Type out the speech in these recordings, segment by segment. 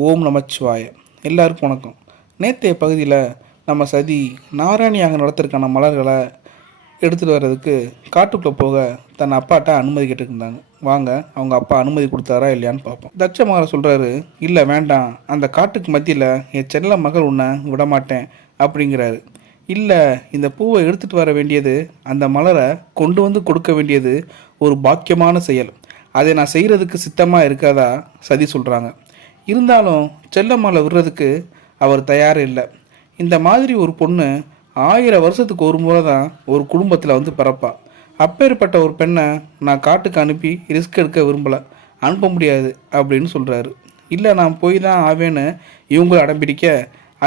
ஓம் நமச்சிவாய. எல்லாருக்கும் வணக்கம். நேற்றைய பகுதியில் நம்ம சதி நாராயணியாக நடத்துறதுக்கான மலர்களை எடுத்துகிட்டு வர்றதுக்கு காட்டுக்குள்ளே போக தன் அப்பாட்ட அனுமதி கேட்டுருந்தாங்க. வாங்க அவங்க அப்பா அனுமதி கொடுத்தாரா இல்லையான்னு பார்ப்போம். தட்ச மகன் சொல்கிறாரு, இல்லை வேண்டாம், அந்த காட்டுக்கு மத்தியில் என் செல்ல மகள் உன்னை விடமாட்டேன் அப்படிங்கிறாரு. இல்லை, இந்த பூவை எடுத்துகிட்டு வர வேண்டியது, அந்த மலரை கொண்டு வந்து கொடுக்க வேண்டியது ஒரு பாக்கியமான செயல். அதை நான் செய்கிறதுக்கு சித்தமாக இருக்காதா சதி சொல்கிறாங்க. இருந்தாலும் செல்லம்மாவை விடுறதுக்கு அவர் தயார் இல்லை. இந்த மாதிரி ஒரு பொண்ணு 1000 வருஷத்துக்கு ஒரு முறை தான் ஒரு குடும்பத்தில் வந்து பிறப்பா. அப்பேற்பட்ட ஒரு பெண்ணை நான் காட்டுக்கு அனுப்பி ரிஸ்க் எடுக்க விரும்பலை, அனுப்ப முடியாது அப்படின்னு சொல்கிறாரு. இல்லை, நான் போய் தான் ஆவேன்னு இவங்க அடம்பிடிக்க,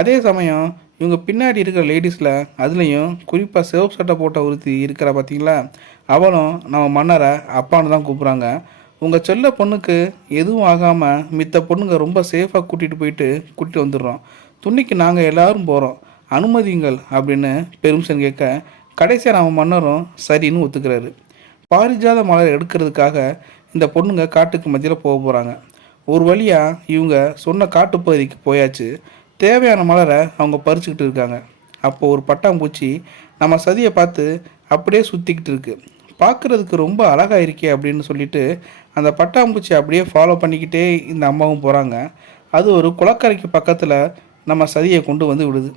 அதே சமயம் இவங்க பின்னாடி இருக்கிற லேடிஸில் அதுலேயும் குறிப்பாக சிவப்பு சட்டை போட்ட ஒருத்தி இருக்கிற பார்த்தீங்களா, அவளும் நம்ம மன்னரை அப்பான்னு தான் கூப்பிட்றாங்க. உங்கள் செல்ல பொண்ணுக்கு எதுவும் ஆகாமல் மித்த பொண்ணுங்க ரொம்ப சேஃபாக கூட்டிகிட்டு வந்துடுறோம். துணிக்கு நாங்கள் எல்லோரும் போகிறோம், அனுமதிங்கள் அப்படின்னு பெருமிஷன் கேட்க, கடைசியாக நம்ம மன்னரும் சரின்னு ஒத்துக்கிறாரு. பாரிஜாத மலர் எடுக்கிறதுக்காக இந்த பொண்ணுங்க காட்டுக்கு மத்தியில் போக போகிறாங்க. ஒரு வழியாக இவங்க சொன்ன காட்டுப்பகுதிக்கு போயாச்சு. தேவையான மலரை அவங்க பறிச்சுக்கிட்டு இருக்காங்க. அப்போது ஒரு பட்டாம்பூச்சி நம்ம சதியை பார்த்து அப்படியே சுற்றிக்கிட்டு இருக்குது. பார்க்குறதுக்கு ரொம்ப அழகாக இருக்கே அப்படின்னு சொல்லிட்டு அந்த பட்டாம்பூச்சி அப்படியே ஃபாலோ பண்ணிக்கிட்டே இந்த அம்மாவும் போகிறாங்க. அது ஒரு குளக்கரைக்கு பக்கத்தில் நம்ம சதியை கொண்டு வந்து விடுது.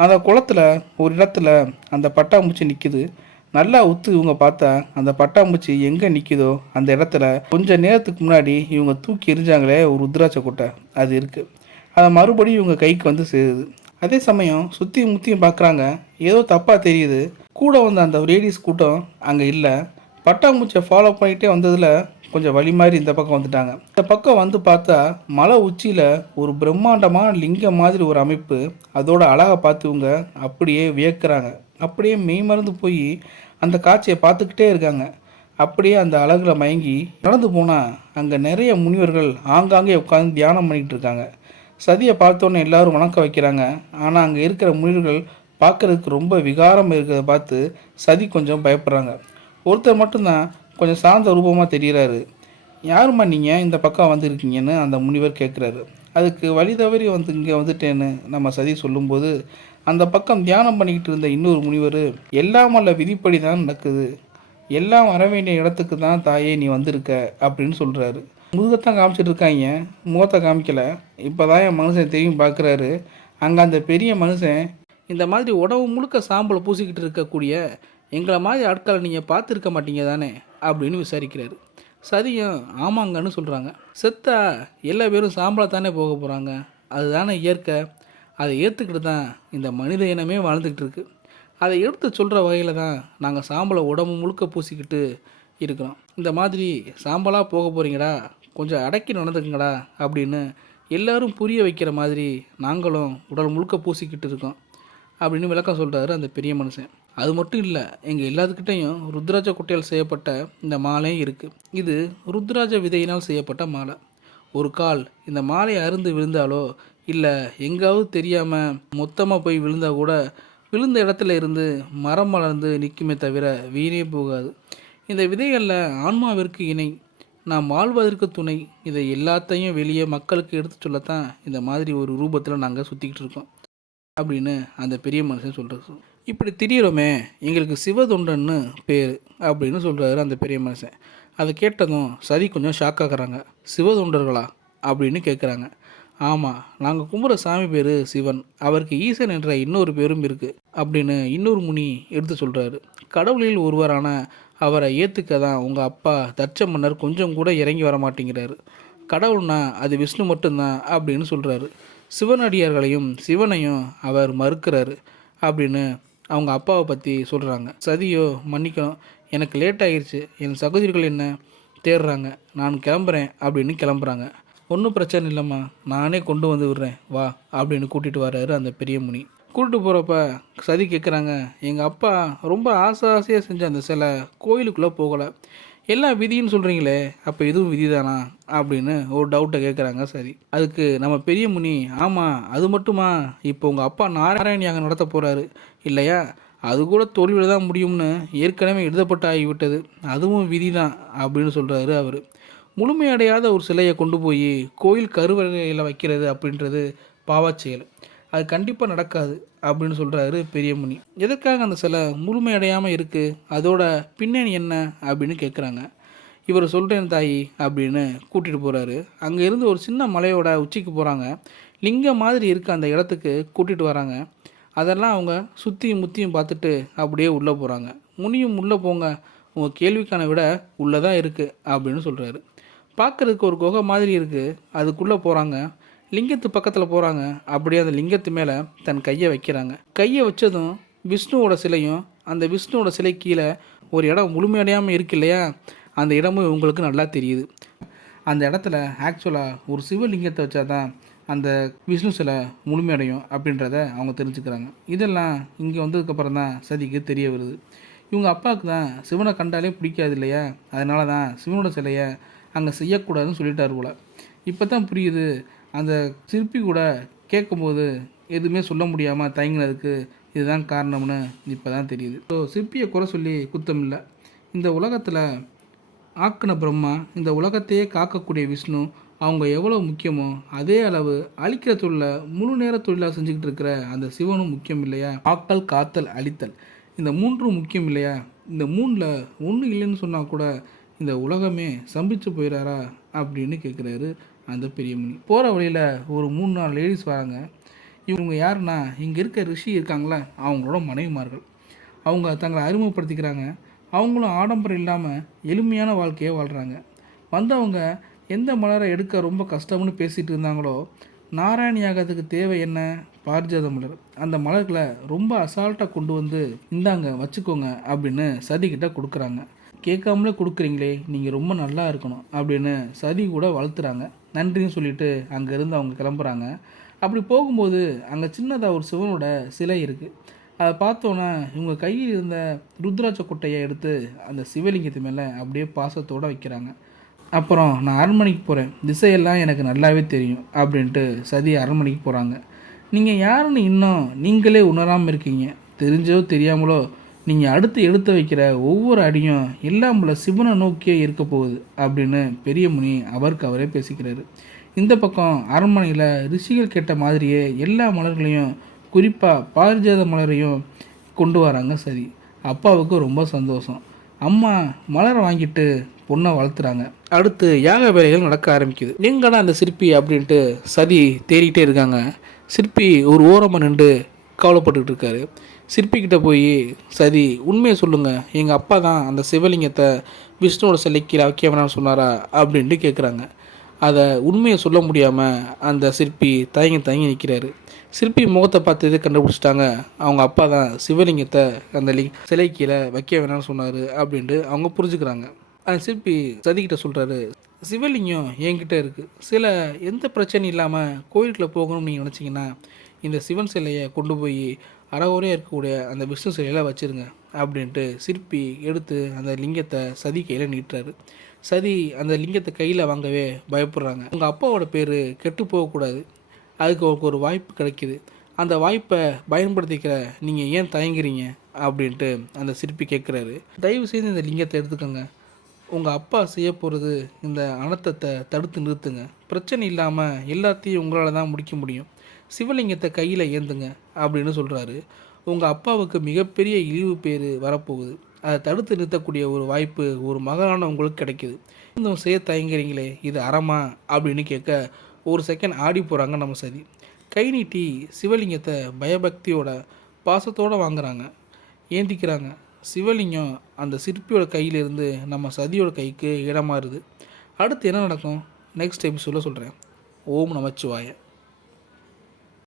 அந்த குளத்தில் ஒரு இடத்துல அந்த பட்டாம்பூச்சி நிற்கிது. நல்லா உத்து இவங்க பார்த்தா அந்த பட்டாம்பூச்சி எங்கே நிற்கிதோ அந்த இடத்துல கொஞ்சம் நேரத்துக்கு முன்னாடி இவங்க தூக்கி எரிஞ்சாங்களே ஒரு ருத்ராட்ச கொட்டை, அது இருக்குது. அதை மறுபடியும் இவங்க கைக்கு வந்து சேருது. அதே சமயம் சுற்றியும் முற்றியும் பார்க்குறாங்க. ஏதோ தப்பாக தெரியுது. கூட வந்த அந்த லேடிஸ் கூட்டம் அங்கே இல்லை. பட்டாம்பூச்சியை ஃபாலோ பண்ணிகிட்டே வந்ததில் கொஞ்சம் வழி மாதிரி இந்த பக்கம் வந்துட்டாங்க. இந்த பக்கம் வந்து பார்த்தா மலை உச்சியில் ஒரு பிரம்மாண்டமான லிங்கம் மாதிரி ஒரு அமைப்பு. அதோட அழகை பார்த்து இவங்க அப்படியே வியக்கிறாங்க. அப்படியே மெய்மறந்து போய் அந்த காட்சியை பார்த்துக்கிட்டே இருக்காங்க. அப்படியே அந்த அழகில் மயங்கி நடந்து போனால் அங்கே நிறைய முனிவர்கள் ஆங்காங்கே உட்காந்து தியானம் பண்ணிகிட்டு இருக்காங்க. சதியை பார்த்தோன்னே எல்லாரும் வணக்க வைக்கிறாங்க. ஆனால் அங்கே இருக்கிற முனிவர்கள் பார்க்குறதுக்கு ரொம்ப விகாரம் இருக்கிறத பார்த்து சதி கொஞ்சம் பயப்படுறாங்க. ஒருத்தர் மட்டும்தான் கொஞ்சம் சார்ந்த ரூபமாக தெரிகிறாரு. யாரும்மா நீங்கள் இந்த பக்கம் வந்துருக்கீங்கன்னு அந்த முனிவர் கேட்குறாரு. அதுக்கு வழி தவறி இங்கே வந்துட்டேன்னு நம்ம சதி சொல்லும்போது, அந்த பக்கம் தியானம் பண்ணிக்கிட்டு இருந்த இன்னொரு முனிவர், எல்லாம் அல்ல விதிப்படி தான் நடக்குது, எல்லாம் வர வேண்டிய இடத்துக்கு தான் தாயே நீ வந்திருக்க அப்படின்னு சொல்கிறாரு. முகத்தான் காமிச்சிட்டு இருக்காங்க, முகத்தை காமிக்கலை. இப்போ தான் என் மனுஷன் தெரியும் பார்க்குறாரு. அங்கே அந்த பெரிய மனுஷன், இந்த மாதிரி உடம்பு முழுக்க சாம்பலை பூசிக்கிட்டு இருக்கக்கூடிய எங்களை மாதிரி ஆட்களை நீங்கள் பார்த்துருக்க மாட்டீங்க தானே அப்படின்னு விசாரிக்கிறாரு. சதியும் ஆமாங்கன்னு சொல்கிறாங்க. செத்தா எல்லா பேரும் சாம்பலை தானே போக போகிறாங்க, அதுதானே இயற்கை. அதை ஏற்றுக்கிட்டு தான் இந்த மனித இனமே வாழ்ந்துக்கிட்டு இருக்கு. அதை எடுத்து சொல்கிற வகையில் தான் நாங்கள் சாம்பலை உடம்பு முழுக்க பூசிக்கிட்டு இருக்கிறோம். இந்த மாதிரி சாம்பலாக போக போகிறீங்கடா, கொஞ்சம் அடக்கி நடந்துக்குங்கடா அப்படின்னு எல்லோரும் புரிய வைக்கிற மாதிரி நாங்களும் உடல் முழுக்க பூசிக்கிட்டு இருக்கோம் அப்படின்னு விளக்கம் சொல்கிறாரு அந்த பெரிய மனுஷன். அது மட்டும் இல்லை, எங்கள் எல்லாத்துக்கிட்டையும் ருத்ராஜ குட்டையால் செய்யப்பட்ட இந்த மாலையும் இருக்குது. இது ருத்ராஜ விதையினால் செய்யப்பட்ட மாலை. ஒரு கால் இந்த மாலையை அருந்து விழுந்தாலோ இல்லை எங்காவது தெரியாமல் மொத்தமாக போய் விழுந்தால் கூட விழுந்த இடத்துல இருந்து மரம் மலர்ந்து நிற்குமே தவிர வீணே போகாது. இந்த விதைகளில் ஆன்மாவிற்கு இணை, நாம் வாழ்வதற்கு துணை, இதை எல்லாத்தையும் வெளியே மக்களுக்கு எடுத்து சொல்லத்தான் இந்த மாதிரி ஒரு ரூபத்தில் நாங்கள் சுற்றிக்கிட்டு இருக்கோம் அப்படின்னு அந்த பெரிய மனுஷன் சொல்கிறார். இப்படி திடீருமே எங்களுக்கு சிவதொண்டன்னு பேர் அப்படின்னு சொல்கிறாரு அந்த பெரிய மனுஷன். அதை கேட்டதும் சரி கொஞ்சம் ஷாக் ஆகுறாங்க. சிவதொண்டர்களா அப்படின்னு கேட்குறாங்க. ஆமாம், நாங்கள் கும்புற சாமி பேர் சிவன், அவருக்கு ஈசன் என்ற இன்னொரு பேரும் இருக்குது அப்படின்னு இன்னொரு முனி எடுத்து சொல்கிறாரு. கடவுளில் ஒருவரான அவரை ஏற்றுக்க தான் உங்கள் அப்பா தட்ச மன்னர் கொஞ்சம் கூட இறங்கி வர மாட்டேங்கிறாரு. கடவுள்னா அது விஷ்ணு மட்டும்தான் அப்படின்னு சொல்கிறாரு. சிவனடியார்களையும் சிவனையும் அவர் மறுக்கிறாரு அப்படின்னு அவங்க அப்பாவை பற்றி சொல்கிறாங்க. சதியோ, மன்னிக்கணும், எனக்கு லேட் ஆகிடுச்சு, என் சகோதரிகள் என்ன தேடுறாங்க, நான் கிளம்புறேன் அப்படின்னு கிளம்புறாங்க. ஒன்றும் பிரச்சனை இல்லைம்மா, நானே கொண்டு வந்து விடுறேன் வா அப்படின்னு கூட்டிகிட்டு வர்றாரு அந்த பெரிய முனி. கூட்டிட்டு போகிறப்ப சதி கேட்குறாங்க, எங்கள் அப்பா ரொம்ப ஆசையாக செஞ்ச அந்த சிலை கோயிலுக்குள்ளே போகலை, எல்லாம் விதின்னு சொல்கிறீங்களே, அப்போ இதுவும் விதி தானா அப்படின்னு ஒரு டவுட்டை கேட்குறாங்க. சரி, அதுக்கு நம்ம பெரிய முனி, ஆமாம் அது மட்டுமா, இப்போ உங்கள் அப்பா நாராயணி அங்கே நடத்த போகிறாரு இல்லையா, அது கூட தோல்வியில் தான் முடியும்னு ஏற்கனவே எழுதப்பட்டு ஆகிவிட்டது, அதுவும் விதி தான் அப்படின்னு சொல்கிறாரு அவர். முழுமையடையாத ஒரு சிலையை கொண்டு போய் கோயில் கருவறையில் வைக்கிறது அப்படின்றது பாவச் செயல். அது கண்டிப்பாக நடக்காது அப்படின்னு சொல்கிறாரு பெரியமுனி. எதற்காக அந்த சிலை முழுமையடையாமல் இருக்குது, அதோட பின்னணி என்ன அப்படின்னு கேட்குறாங்க. இவர் சொல்கிறேன் தாயி அப்படின்னு கூட்டிகிட்டு போகிறாரு. அங்கே இருந்து ஒரு சின்ன மலையோட உச்சிக்கு போகிறாங்க. லிங்கம் மாதிரி இருக்க அந்த இடத்துக்கு கூட்டிகிட்டு வராங்க. அதெல்லாம் அவங்க சுற்றியும் முற்றியும் பார்த்துட்டு அப்படியே உள்ளே போகிறாங்க. முனியும் உள்ளே போங்க, உங்கள் கேள்விக்கான விட உள்ளே தான் இருக்குது அப்படின்னு சொல்கிறாரு. பார்க்குறதுக்கு ஒரு குகை மாதிரி இருக்குது, அதுக்குள்ளே போகிறாங்க. லிங்கத்து பக்கத்தில் போகிறாங்க. அப்படியே அந்த லிங்கத்து மேலே தன் கையை வைக்கிறாங்க. கையை வச்சதும் விஷ்ணுவோட சிலையும், அந்த விஷ்ணுவோட சிலை கீழே ஒரு இடம் முழுமையடையாமல் இருக்கு இல்லையா, அந்த இடமும் உங்களுக்கு நல்லா தெரியுது. அந்த இடத்துல ஆக்சுவலாக ஒரு சிவலிங்கத்தை வச்சா தான் அந்த விஷ்ணு சிலை முழுமையடையும் அப்படின்றத அவங்க தெரிஞ்சுக்கிறாங்க. இதெல்லாம் இங்கே வந்ததுக்கப்புறம் தான் சதிக்கு தெரிய வருது. இவங்க அப்பாவுக்கு தான் சிவனை கண்டாலே பிடிக்காது இல்லையா, அதனால தான் சிவனோட சிலையை அங்கே செய்யக்கூடாதுன்னு சொல்லிட்டாரு போல். இப்போ தான் புரியுது, அந்த சிற்பி கூட கேட்கும்போது எதுவுமே சொல்ல முடியாமல் தயங்கினதுக்கு இதுதான் காரணம்னு இப்போ தான் தெரியுது. ஸோ சிற்பியை குறை சொல்லி குத்தம் இல்லை. இந்த உலகத்தில் ஆக்கின பிரம்மா, இந்த உலகத்தையே காக்கக்கூடிய விஷ்ணு, அவங்க எவ்வளோ முக்கியமோ அதே அளவு அழிக்கிற தொழிலை முழு நேர தொழிலாக செஞ்சுக்கிட்டு இருக்கிற அந்த சிவனும் முக்கியம் இல்லையா. ஆக்கல், காத்தல், அழித்தல், இந்த மூன்றும் முக்கியம் இல்லையா. இந்த மூணில் ஒன்று இல்லைன்னு சொன்னால் கூட இந்த உலகமே சம்பிச்சு போயிடாரா அப்படின்னு கேட்குறாரு அந்த பெரியமுனி. போகிற வழியில் ஒரு 3-4 லேடிஸ் வராங்க. இவங்க யாருன்னா, இங்கே இருக்க ரிஷி இருக்காங்களே அவங்களோட மனைவிமார்கள். அவங்க தங்களை அறிமுகப்படுத்திக்கிறாங்க. அவங்களும் ஆடம்பரம் இல்லாமல் எளிமையான வாழ்க்கையை வாழ்கிறாங்க. வந்தவங்க எந்த மலரை எடுக்க ரொம்ப கஷ்டம்னு பேசிகிட்டு இருந்தாங்களோ, நாராயணி யாகத்துக்கு தேவை என்ன, பாரிஜாத மலர், அந்த மலர்களை ரொம்ப அசால்ட்டாக கொண்டு வந்து இந்தாங்க வச்சுக்கோங்க அப்படின்னு சதிக்கிட்ட கொடுக்குறாங்க. கேட்காமலே கொடுக்குறீங்களே, நீங்கள் ரொம்ப நல்லா இருக்கணும் அப்படின்னு சதி கூட வளர்த்துறாங்க. நன்றின்னு சொல்லிட்டு அங்கேருந்து அவங்க கிளம்புறாங்க. அப்படி போகும்போது அங்கே சின்னதாக ஒரு சிவனோட சிலை இருக்குது. அதை பார்த்தோன்னா இவங்க கையில் இருந்த ருத்ராட்ச கொட்டையை எடுத்து அந்த சிவலிங்கத்து மேலே அப்படியே பாசத்தோடு வைக்கிறாங்க. அப்புறம் நான் அரண்மனைக்கு போகிறேன், திசையெல்லாம் எனக்கு நல்லாவே தெரியும் அப்படின்ட்டு சதி அரண்மனைக்கு போகிறாங்க. நீங்கள் யாருன்னு இன்னும் நீங்களே உணராமல் இருக்கீங்க. தெரிஞ்சோ தெரியாமலோ நீங்கள் அடுத்து எடுத்து வைக்கிற ஒவ்வொரு அடியும் எல்லாம் போல சிவனை நோக்கியே இருக்க போகுது அப்படின்னு பெரியமுனி அவருக்கு அவரே பேசிக்கிறாரு. இந்த பக்கம் அரண்மனையில் ரிஷிகள் கேட்ட மாதிரியே எல்லா மலர்களையும், குறிப்பாக பாரிஜாத மலரையும் கொண்டு வராங்க. சரி, அப்பாவுக்கு ரொம்ப சந்தோஷம். அம்மா மலரை வாங்கிட்டு பொண்ணை வளர்த்துறாங்க. அடுத்து யாக வேலைகள் நடக்க ஆரம்பிக்குது. எங்கடா அந்த சிற்பி அப்படின்ட்டு சதி தேடிக்கிட்டே இருக்காங்க. சிற்பி ஒரு ஓரமாக நின்று கவலைப்பட்டுக்கிட்டு இருக்காரு. சிற்பிக்கிட்ட போய் சதி உண்மையை சொல்லுங்கள், எங்கள் அப்பா தான் அந்த சிவலிங்கத்தை விஷ்ணுவோட சிலைக்கு வைக்க வேணாம்னு சொன்னாரா அப்படின்ட்டு கேட்குறாங்க. அதை உண்மையை சொல்ல முடியாமல் அந்த சிற்பி தயங்கி நிற்கிறாரு. சிற்பி முகத்தை பார்த்து இதை கண்டுபிடிச்சிட்டாங்க, அவங்க அப்பா தான் சிவலிங்கத்தை அந்த சிலை கீழே வைக்க வேணாம்னு சொன்னார் அப்படின்ட்டு அவங்க புரிஞ்சுக்கிறாங்க. அந்த சிற்பி சதிக்கிட்ட சொல்கிறாரு, சிவலிங்கம் என்கிட்ட இருக்குது, சில எந்த பிரச்சனையும் இல்லாமல் கோயிலுக்குள்ளே போகணும்னு நீங்கள் நினச்சிங்கன்னா இந்த சிவன் சிலையை கொண்டு போய் அறகுறையாக இருக்கக்கூடிய அந்த விஷ்ணு சிலையில் வச்சுருங்க அப்படின்ட்டு சிற்பி எடுத்து அந்த லிங்கத்தை சதி கையில் நீட்டுறாரு. சதி அந்த லிங்கத்தை கையில் வாங்கவே பயப்படுறாங்க. உங்கள் அப்பாவோட பேர் கெட்டு போகக்கூடாது, அதுக்கு அவருக்கு ஒரு வாய்ப்பு கிடைக்கிது, அந்த வாய்ப்பை பயன்படுத்திக்கிற நீங்கள் ஏன் தயங்குறீங்க அப்படின்ட்டு அந்த சிற்பி கேட்குறாரு. தயவு செய்து இந்த லிங்கத்தை எடுத்துக்கோங்க, உங்கள் அப்பா செய்ய போகிறது இந்த அனர்த்தத்தை தடுத்து நிறுத்துங்க, பிரச்சனை இல்லாமல் எல்லாத்தையும் உங்களால் தான் முடிக்க முடியும், சிவலிங்கத்தை கையில் ஏந்துங்க அப்படின்னு சொல்கிறாரு. உங்கள் அப்பாவுக்கு மிகப்பெரிய இழிவு பேர் வரப்போகுது, அதை தடுத்து நிறுத்தக்கூடிய ஒரு வாய்ப்பு ஒரு மகனான உங்களுக்கு கிடைக்கிது, இன்னும் செய்ய தயங்குறீங்களே, இது அறமா அப்படின்னு கேட்க ஒரு செகண்ட் ஆடி போகிறாங்க நம்ம சதி. கை நீட்டி சிவலிங்கத்தை பயபக்தியோட பாசத்தோடு வாங்குறாங்க, ஏந்திக்கிறாங்க. சிவலிங்கம் அந்த சிற்பியோட கையிலிருந்து நம்ம சதியோட கைக்கு இடமாறுது. அடுத்து என்ன நடக்கும் நெக்ஸ்ட் எபிசோடில் சொல்கிறேன். ஓம் நமச்சிவாய.